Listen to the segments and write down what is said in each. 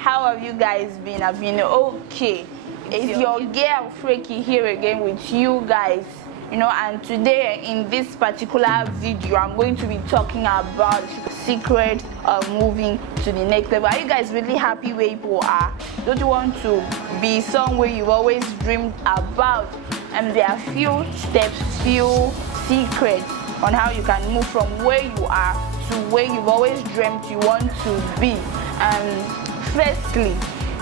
How have you guys been? I've been okay. It's your girl Freaky here again with you guys. And today in this particular video, I'm going to be talking about secrets of moving to the next level. Are you guys really happy where you are? Don't you want to be somewhere you've always dreamed about? And there are few steps, few secrets on how you can move from where you are to where you've always dreamt you want to be. Firstly,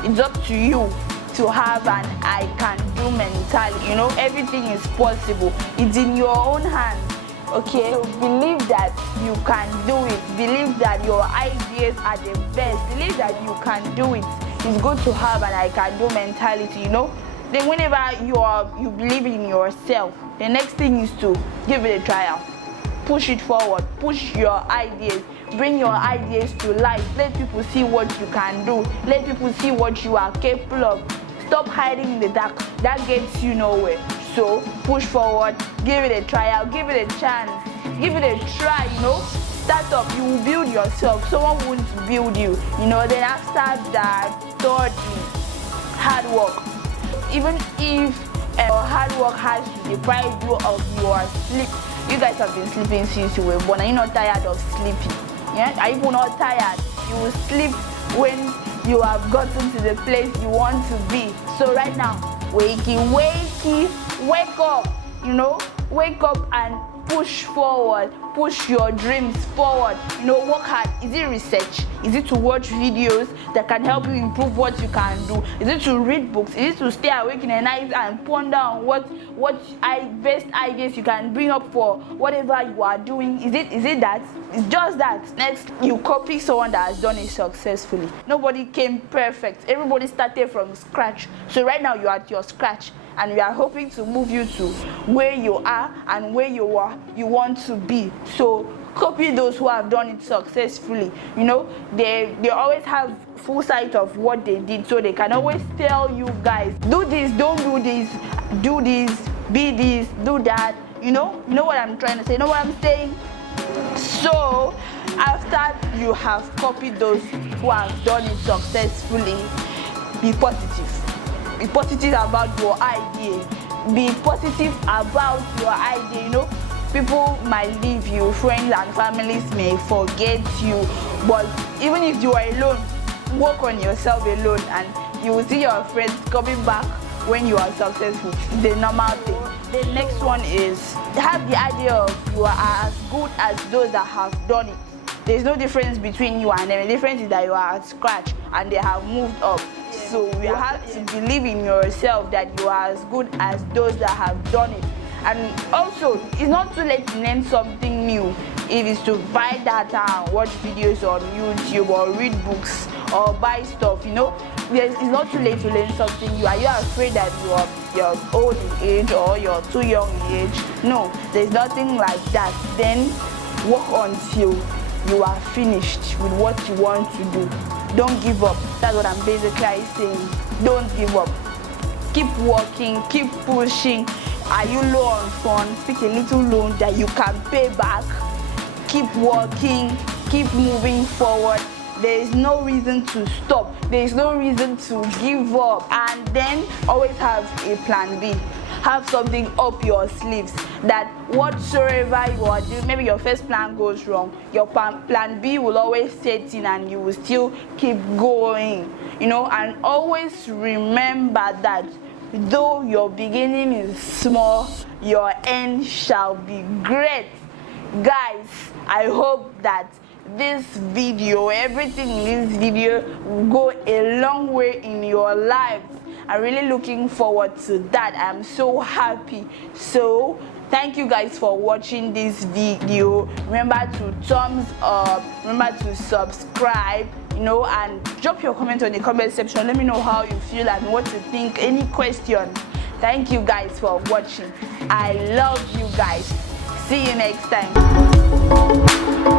it's up to you to have an I can do mentality. Everything is possible. It's in your own hands. Okay, so believe that you can do it. Believe that your ideas are the best. Believe that you can do it. It's good to have an I can do mentality. Then whenever you believe in yourself, the next thing is to give it a trial. Push it forward. Push your ideas. Bring your ideas to life. Let people see what you can do. Let people see what you are capable of. Stop hiding in the dark. That gets you nowhere. So push forward. Give it a trial. Give it a chance. Give it a try. Start up. You will build yourself. Someone won't build you. Then after that, thirdly, hard work. Even if hard work has to deprive you of your sleep. You guys have been sleeping since you were born. Are you not tired of sleeping? Yeah? Are you not tired? You will sleep when you have gotten to the place you want to be. So right now, wakey, wake up. Wake up and push forward. Push your dreams forward. Work hard. Is it research? Is it to watch videos that can help you improve what you can do? Is it to read books? Is it to stay awake in the night and ponder on what best ideas you can bring up for whatever you are doing? Is it that? It's just that. Next, you copy someone that has done it successfully. Nobody came perfect. Everybody started from scratch. So right now you're at your scratch, and we are hoping to move you to where you are and where you want to be. So copy those who have done it successfully. They always have full sight of what they did, so they can always tell you guys, do this, don't do this, do this, be this, do that. You know what I'm trying to say? You know what I'm saying? So after you have copied those who have done it successfully, be positive. Be positive about your idea. Be positive about your idea. People might leave you, friends and families may forget you, but even if you are alone, work on yourself alone, and you will see your friends coming back when you are successful. The normal thing. The next one is have the idea of you are as good as those that have done it. There's no difference between you and them. The difference is that you are at scratch and they have moved up. So you have to believe in yourself that you are as good as those that have done it. And also, it's not too late to learn something new. If it's to buy data and watch videos on YouTube or read books or buy stuff, it's not too late to learn something new. Are you afraid that you're old in age or you're too young in age? No, there's nothing like that. Then work until you are finished with what you want to do. Don't give up. That's what I'm basically saying. Don't give up. Keep working, keep pushing. Are you low on funds? Pick a little loan that you can pay back. Keep working, keep moving forward. There is no reason to stop. There is no reason to give up. And then always have a plan B. Have something up your sleeves that whatsoever you are doing, maybe your first plan goes wrong, your plan B will always set in and you will still keep going. And always remember that though your beginning is small, your end shall be great. Guys, I hope that this video, everything in this video will go a long way in your lives. I'm really looking forward to that. I'm so happy. So thank you guys for watching this video. Remember to thumbs up, remember to subscribe, and drop your comment on the comment section. Let me know how you feel and what you think. Any questions? Thank you guys for watching. I love you guys. See you next time.